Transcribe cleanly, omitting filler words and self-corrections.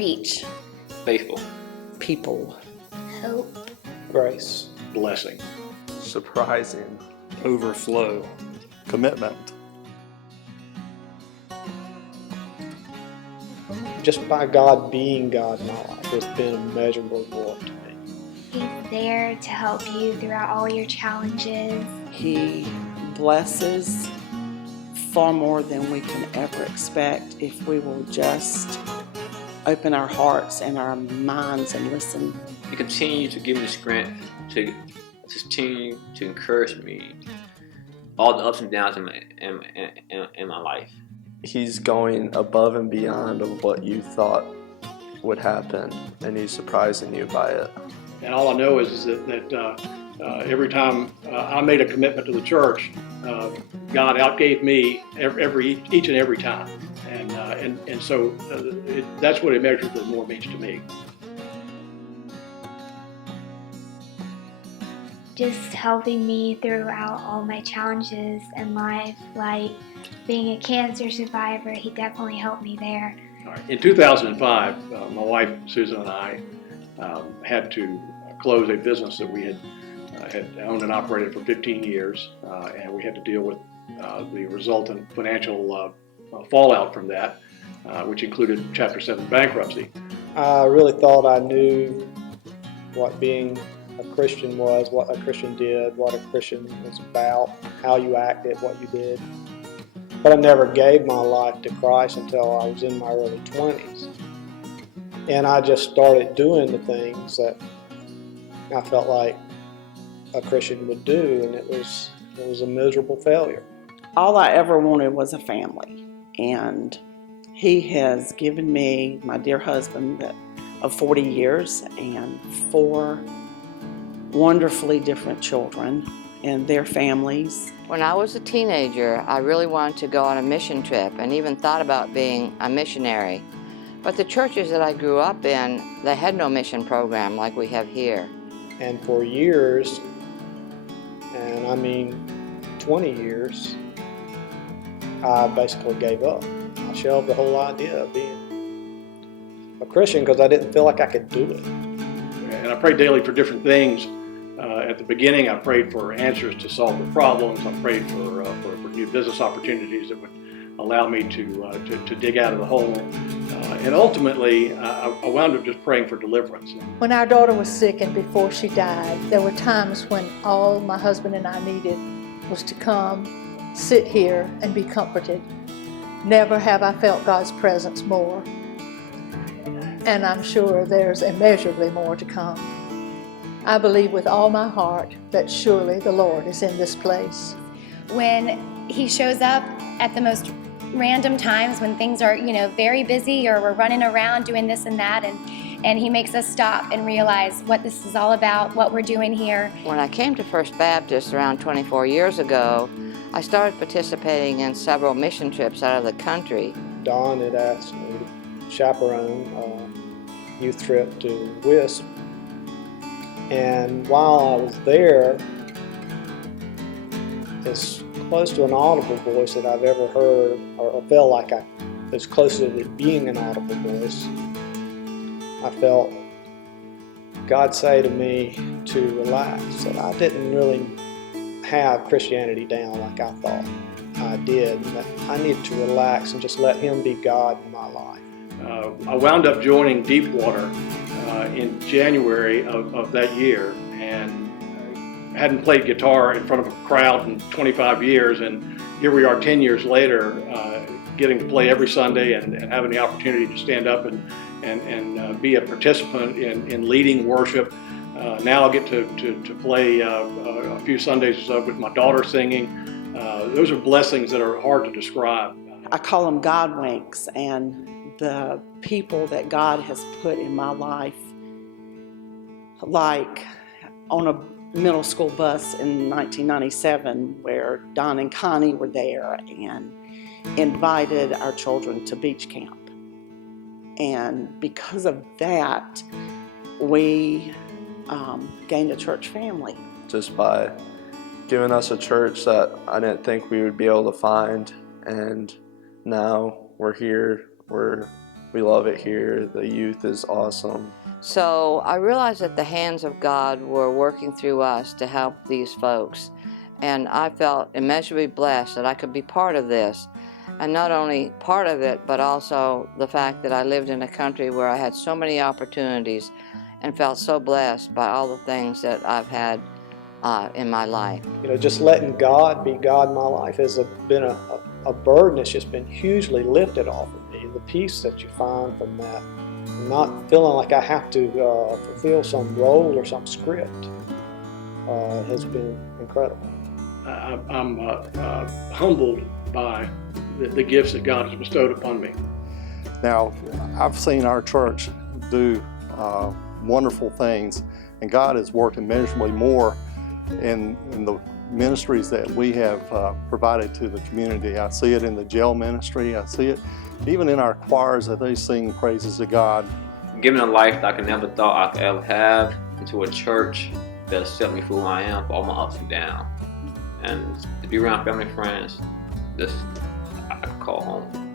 Reach. Faithful. People. Hope. Grace. Blessing. Surprising. Overflow. Commitment. Just by God being God in my life has been immeasurably more to me. He's there to help you throughout all your challenges. He blesses far more than we can ever expect if we will just open our hearts and our minds and listen. You continue to give me the strength to continue to encourage me all the ups and downs in my life. He's going above and beyond of what you thought would happen, and he's surprising you by it. And all I know is that every time I made a commitment to the church, God outgave me each and every time. And so that's what immeasurably more means to me. Just helping me throughout all my challenges in life, like being a cancer survivor. He definitely helped me there. In 2005, my wife Susan and I had to close a business that we had owned and operated for 15 years, and we had to deal with the resultant financial fallout from that, which included Chapter 7 bankruptcy. I really thought I knew what being a Christian was, what a Christian did, what a Christian was about, how you acted, what you did. But I never gave my life to Christ until I was in my early 20s. And I just started doing the things that I felt like a Christian would do, and it was a miserable failure. All I ever wanted was a family, and he has given me my dear husband of 40 years and 4 wonderfully different children and their families. When I was a teenager, I really wanted to go on a mission trip and even thought about being a missionary. But the churches that I grew up in, they had no mission program like we have here. And for years, and I mean 20 years, I basically gave up. I shelved the whole idea of being a Christian because I didn't feel like I could do it. And I prayed daily for different things. At the beginning, I prayed for answers to solve the problems. I prayed for new business opportunities that would allow me to dig out of the hole. And ultimately, I wound up just praying for deliverance. When our daughter was sick and before she died, there were times when all my husband and I needed was to come, sit here, and be comforted. Never have I felt God's presence more. And I'm sure there's immeasurably more to come. I believe with all my heart that surely the Lord is in this place. When He shows up at the most random times, when things are, very busy, or we're running around doing this and that, and He makes us stop and realize what this is all about, what we're doing here. When I came to First Baptist around 24 years ago, I started participating in several mission trips out of the country. Don had asked me to chaperone a youth trip to WISP. And while I was there, as close to an audible voice that I've ever heard, or felt like as close to it being an audible voice, I felt God say to me to relax, that I didn't really have Christianity down like I thought I did, and that I needed to relax and just let Him be God in my life. I wound up joining Deepwater in January of that year, and hadn't played guitar in front of a crowd in 25 years, and here we are 10 years later, getting to play every Sunday and having the opportunity to stand up and be a participant in leading worship. Now I get to play a few Sundays with my daughter singing. Those are blessings that are hard to describe. I call them God winks, and the people that God has put in my life, like on a middle school bus in 1997 where Don and Connie were there and invited our children to beach camp. And because of that, we gained a church family. Just by giving us a church that I didn't think we would be able to find, and now we're here, we're We love it here. The youth is awesome. So I realized that the hands of God were working through us to help these folks. And I felt immeasurably blessed that I could be part of this. And not only part of it, but also the fact that I lived in a country where I had so many opportunities and felt so blessed by all the things that I've had in my life. You know, just letting God be God in my life has been a burden that's just been hugely lifted off of me. The peace that you find from that, not feeling like I have to fulfill some role or some script, has been incredible. I'm humbled by the gifts that God has bestowed upon me. Now, I've seen our church do wonderful things, and God has worked immeasurably more in the ministries that we have provided to the community. I see it in the jail ministry. I see it even in our choirs that they sing praises to God. Giving a life that I never thought I could ever have into a church that accepted me for who I am, for all my ups and downs. And to be around family and friends, this I could call home.